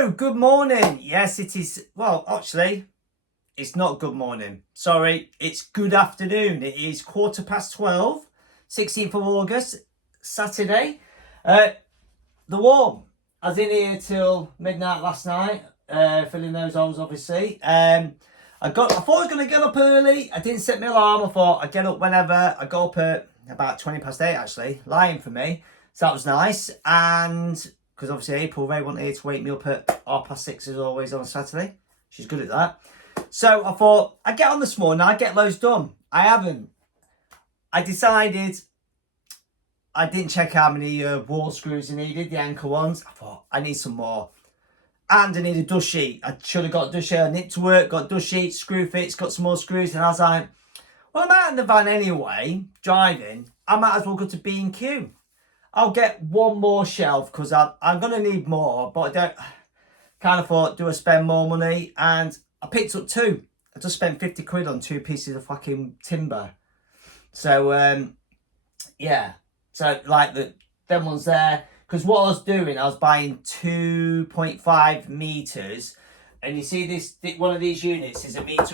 So, good morning. Yes, it is. Well, actually, it's not good morning. Sorry, it's good afternoon. It is 12:15, 16th of August, Saturday. The warm. I was in here till midnight last night, filling those holes, obviously. I thought I was going to get up early. I didn't set my alarm. I thought I'd get up whenever. I got up at about 8:20, actually, lying for me. So that was nice. And because obviously April Ray wanted here to wake me up at 6:30 as always on a Saturday. She's good at that. So I thought I'd get on this morning. I'd get loads done. I haven't. I decided I didn't check how many wall screws I needed, the anchor ones. I thought I need some more. And I need a dust sheet. I should have got a dust sheet. I nipped to work, got a dust sheet, screw fits, got some more screws. And I was like, well, I'm out in the van anyway, driving. I might as well go to B&Q. I'll get one more shelf because I'm going to need more. But I don't kind of thought, do I spend more money? And I picked up two. I just spent 50 quid on two pieces of fucking timber. So, yeah. So, like, them ones there. Because what I was doing, I was buying 2.5 metres. And you see this, one of these units is 1.5 metres.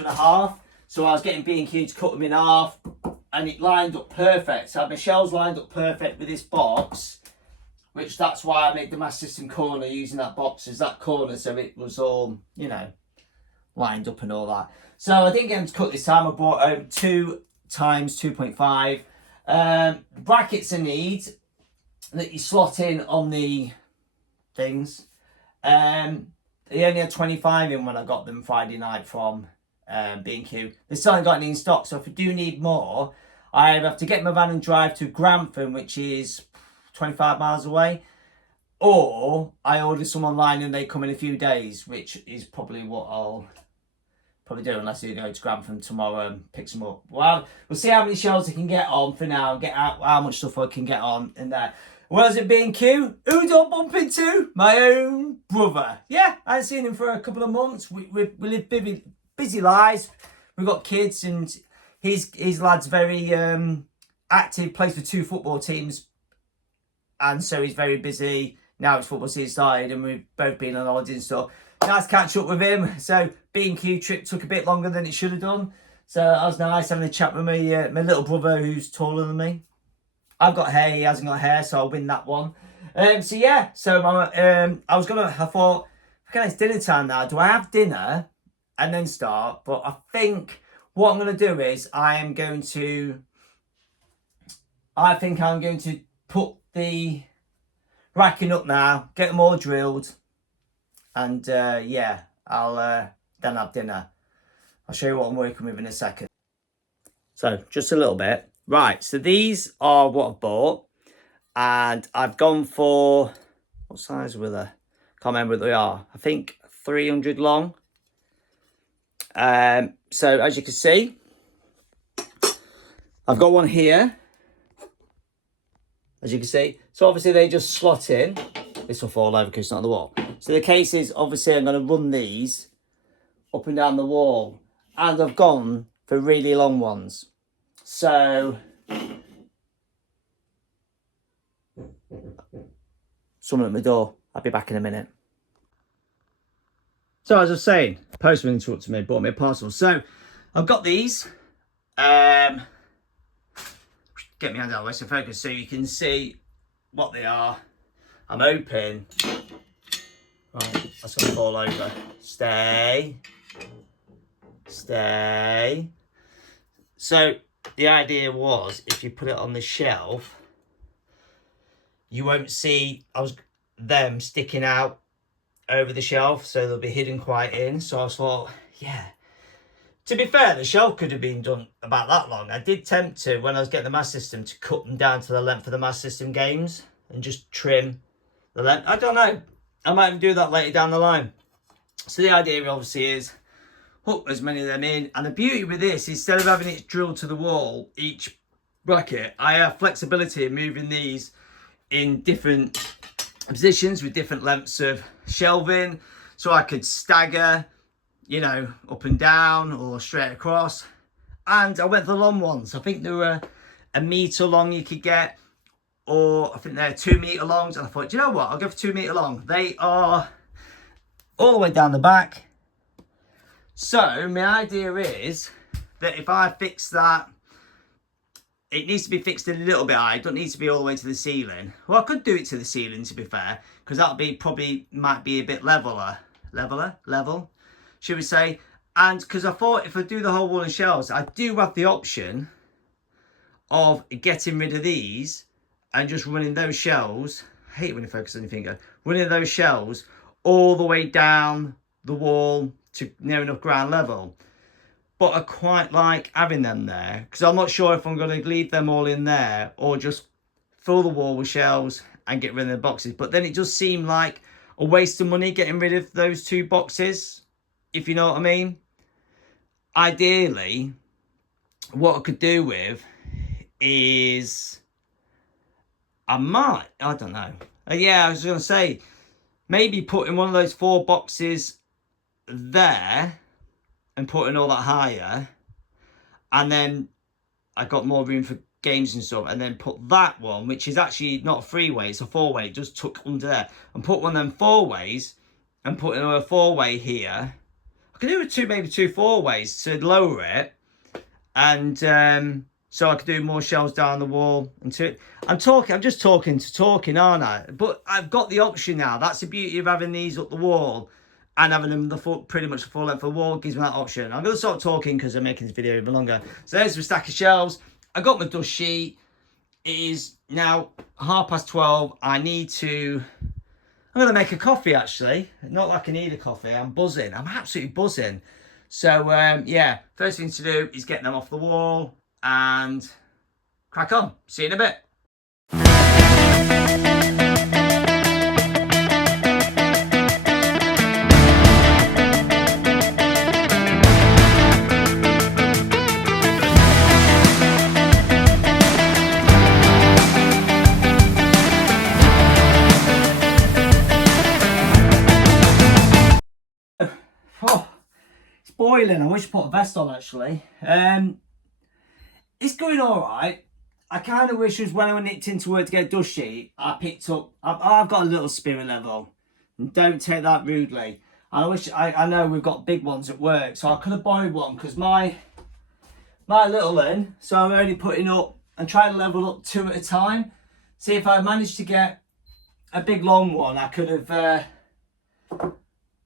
So I was getting B&Q to cut them in half. And it lined up perfect. So I had my shelves lined up perfect with this box. Which that's why I made the Master System corner using that box as that corner. So it was all, you know, lined up and all that. So I didn't get them to cut this time. I bought 2 times 2.5. Brackets I need that you slot in on the things. They only had 25 in when I got them Friday night from B&Q. They still haven't got any in stock, so if I do need more, I have to get my van and drive to Grantham, which is 25 miles away, or I order some online and they come in a few days, which is probably what I'll probably do unless I go to Grantham tomorrow and pick some up. Well, we'll see how many shelves I can get on for now and get out how much stuff I can get on in there. Whereas at B&Q, who do I bump into? My own brother. Yeah, I haven't seen him for a couple of months. We live busy lives. We've got kids and his lad's very active, plays for 2 football teams. And so he's very busy. Now it's football season started and we've both been on holiday and stuff. Nice to catch up with him. So B&Q trip took a bit longer than it should have done. So that was nice having a chat with my little brother who's taller than me. I've got hair, he hasn't got hair, so I'll win that one. So yeah, so I thought, okay, it's dinner time now. Do I have dinner and then start? But I think what I'm going to do is I'm going to put the racking up now, get them all drilled, and yeah, I'll then have dinner. I'll show you what I'm working with in a second. So just a little bit. Right, so these are what I've bought, and I've gone for, what size were they? Can't remember what they are. I think 300 long. So as you can see, I've got one here, as you can see. So obviously they just slot in. This will fall over because it's not on the wall. So the case is, obviously I'm going to run these up and down the wall, and I've gone for really long ones. So, someone at my door. I'll be back in a minute. So as I was saying, postman interrupted me, bought me a parcel. So, I've got these. Get my hand out of the way so focus so you can see what they are. I'm open. Right, that's going to fall over. Stay. So, the idea was, if you put it on the shelf, you won't see them sticking out over the shelf, so they'll be hidden quite in. So I thought, yeah. To be fair, the shelf could have been done about that long. I did tempt to, when I was getting the Master System, to cut them down to the length of the Master System games and just trim the length. I don't know. I might even do that later down the line. So the idea obviously is hook as many of them in, and the beauty with this, instead of having it drilled to the wall, each bracket, I have flexibility in moving these in different positions with different lengths of shelving, so I could stagger, you know, up and down or straight across. And I went for the long ones. I think they were 1 metre long you could get, or I think they're 2 metre longs, and I thought, do you know what, I'll go for 2 metre long. They are all the way down the back. So my idea is that if I fix that, it needs to be fixed a little bit high. It doesn't need to be all the way to the ceiling. Well, I could do it to the ceiling, to be fair, because that'll be might be a bit level, should we say? And because I thought if I do the whole wall and shelves, I do have the option of getting rid of these and just running those shelves. I hate when you focus on your finger. Running those shelves all the way down the wall to near enough ground level. But I quite like having them there because I'm not sure if I'm going to leave them all in there or just fill the wall with shelves and get rid of the boxes. But then it does seem like a waste of money getting rid of those 2 boxes, if you know what I mean. Ideally, what I could do with is I don't know. Yeah, I was going to say maybe putting one of those 4 boxes there and putting all that higher, and then I got more room for games and stuff, and then put that one, which is actually not a 3-way, it's a 4-way, it just tuck under there, and put one of them 4-ways and put another 4-way here. I could do maybe 2 4-ways to lower it, and so I could do more shelves down the wall. And I'm just talking, aren't I? But I've got the option now. That's the beauty of having these up the wall and having them pretty much the full length of the wall. Gives me that option. I'm going to stop talking because I'm making this video even longer. So there's my stack of shelves. I got my dust sheet. It is now 12:30. I'm going to make a coffee, actually. Not like I need a coffee. I'm buzzing. I'm absolutely buzzing. So, yeah, first thing to do is get them off the wall and crack on. See you in a bit. Oh, it's boiling. I wish I put a vest on, actually. It's going all right. I kind of wish it was when I nipped into work to get a dust sheet, I picked up, I've got a little spirit level. And don't take that rudely. I know we've got big ones at work, so I could have borrowed one because my little one, so I'm only putting up and trying to level up 2 at a time. See, if I managed to get a big long one, I could have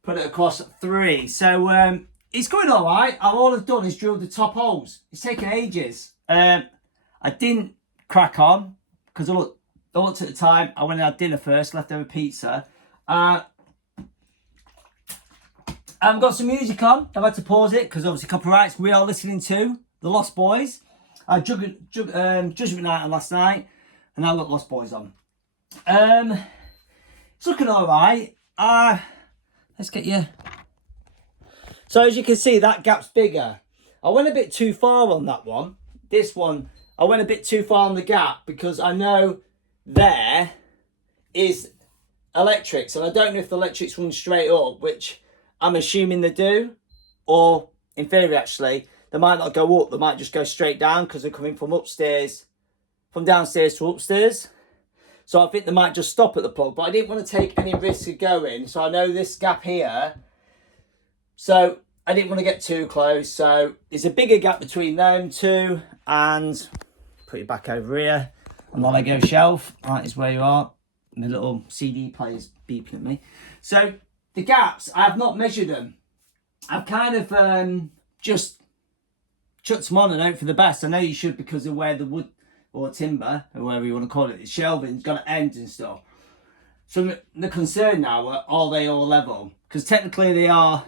put it across 3. So it's going all right. All I've done is drilled the top holes. It's taken ages. I didn't crack on because I looked at the time. I went and had dinner first, leftover pizza. I've got some music on. I've had to pause it because obviously copyrights. We are listening to The Lost Boys. Judgment Night on last night, and now I've got Lost Boys on. It's looking all right. Let's get you. So as you can see, that gap's bigger. I went a bit too far on that one. This one, I went a bit too far on the gap because I know there is electrics, and I don't know if the electrics run straight up, which I'm assuming they do, or in theory actually they might not go up, they might just go straight down because they're coming from downstairs to upstairs. So I think they might just stop at the plug, but I didn't want to take any risk of going. So I know this gap here, so I didn't want to get too close. So there's a bigger gap between them two, and put it back over here on the Lego shelf. That is where you are. And the little CD player's beeping at me. So the gaps, I have not measured them. I've kind of just chucked them on and hope for the best. I know you should because of where the wood or timber, or whatever you want to call it, the shelving's got to end and stuff. So the concern now, are they all level? Because technically they are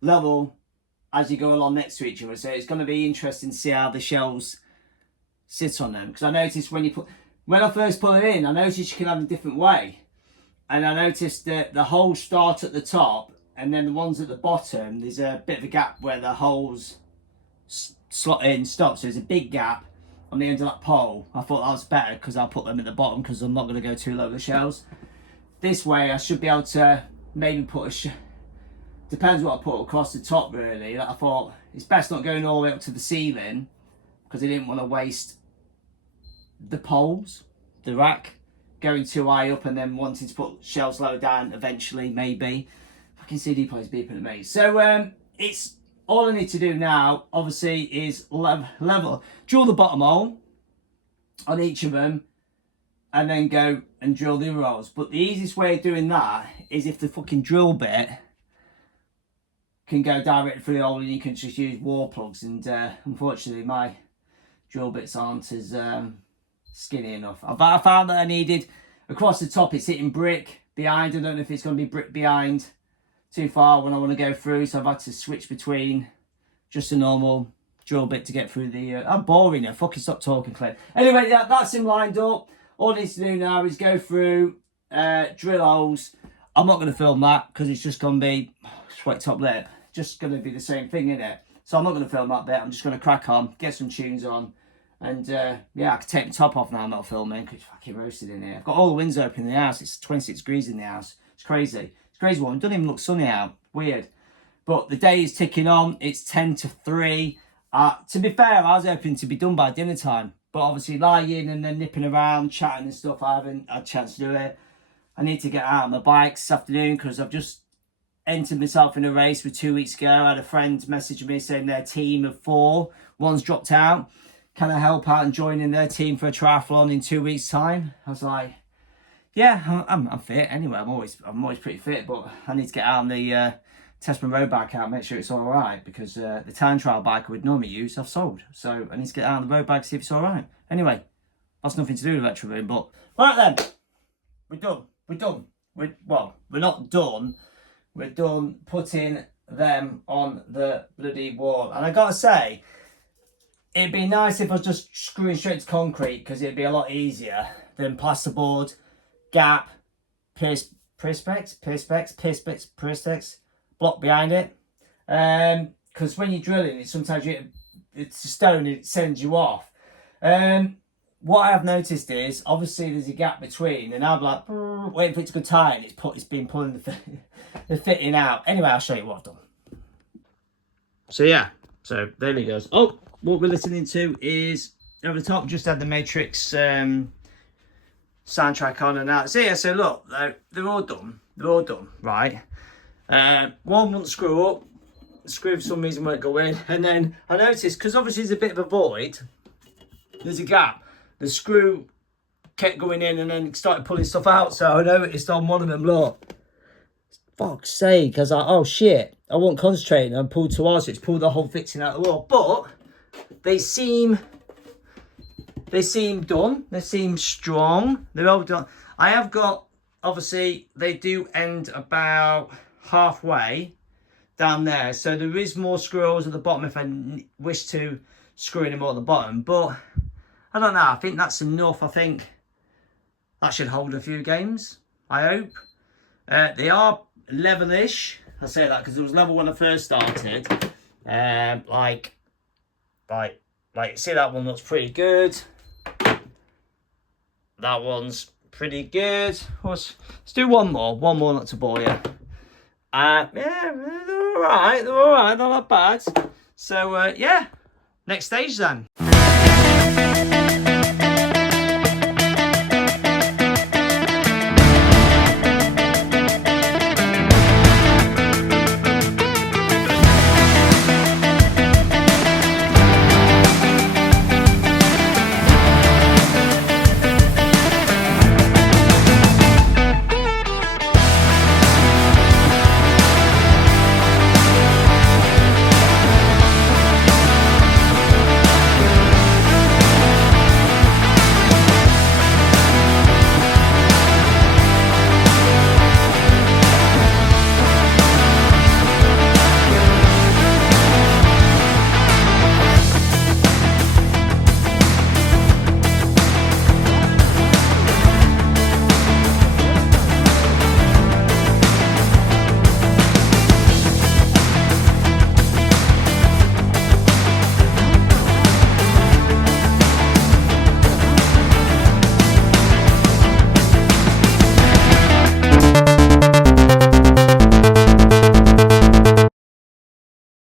level as you go along next to each other. So it's going to be interesting to see how the shelves sit on them. Because I noticed when I first put it in, I noticed you can have a different way. And I noticed that the holes start at the top, and then the ones at the bottom, there's a bit of a gap where the holes slot in, stop. So there's a big gap on the end of that pole. I thought that was better because I'll put them at the bottom because I'm not going to go too low the shelves. This way I should be able to maybe put depends what I put across the top really. I thought it's best not going all the way up to the ceiling because I didn't want to waste the poles, the rack, going too high up and then wanting to put shelves lower down eventually maybe. Fucking CD player's beeping at me. So it's all I need to do now, obviously, is drill the bottom hole on each of them, and then go and drill the other holes. But the easiest way of doing that is if the fucking drill bit can go directly through the hole and you can just use wall plugs. And unfortunately, my drill bits aren't as skinny enough. I found that I needed, across the top, it's hitting brick behind. I don't know if it's going to be brick behind too far when I want to go through, so I've had to switch between just a normal drill bit to get through the I'm boring now, fucking stop talking, Claire. Anyway, that's him lined up. All I need to do now is go through drill holes. I'm not going to film that because it's just going to be sweat top lip, just going to be the same thing, isn't it? So I'm not going to film that bit. I'm just going to crack on, get some tunes on, and yeah, I can take the top off now. I'm not filming because it's fucking roasted in here. I've got all the windows open in the house. It's 26 degrees in the house. It's crazy. Crazy one. It doesn't even look sunny out. Weird. But the day is ticking on. It's 10 to 3. To be fair, I was hoping to be done by dinner time. But obviously lying and then nipping around, chatting and stuff, I haven't had a chance to do it. I need to get out on my bike this afternoon because I've just entered myself in a race with 2 weeks ago. I had a friend message me saying their team of 4, one's dropped out. Can I help out and join in their team for a triathlon in 2 weeks' time? I was like, yeah, I'm fit anyway. I'm always pretty fit, but I need to get out on the test my road bike out, make sure it's all right, because the time trial bike I would normally use, I've sold. So I need to get out on the road bike to see if it's all right. Anyway, that's nothing to do with RetroRewind, but right then, we're done. We're not done. We're done putting them on the bloody wall, and I gotta say, it'd be nice if I was just screwing straight to concrete because it'd be a lot easier than plasterboard. Gap, perspex, block behind it. Because when you're drilling it, sometimes it's a stone and it sends you off. What I have noticed is, obviously there's a gap between, and I'm like, waiting for it to go tight, and it's been pulling the fitting out. Anyway, I'll show you what I've done. So yeah, so there he goes. Oh, what we're listening to is, over the top, just had the Matrix soundtrack on and that. So yeah, so look, they're all done, right? One won't screw up, the screw for some reason won't go in, and then I noticed, because obviously there's a bit of a void, there's a gap, the screw kept going in and then started pulling stuff out, so I noticed on one of them, look, fuck's sake, I was like, oh shit, I wasn't concentrating, and pulled too hard, so it's pulled the whole fixing out of the wall, but they seem done. They seem strong. They're all done. I have got, obviously, they do end about halfway down there. So there is more screw holes at the bottom if I wish to screw in them at the bottom. But I don't know. I think that's enough. I think that should hold a few games. I hope. They are level-ish. I say that because it was level when I first started. Like, see, that one looks pretty good. That one's pretty good. Let's do one more not to bore you. Yeah, they're alright, they're not that bad. So yeah, next stage then.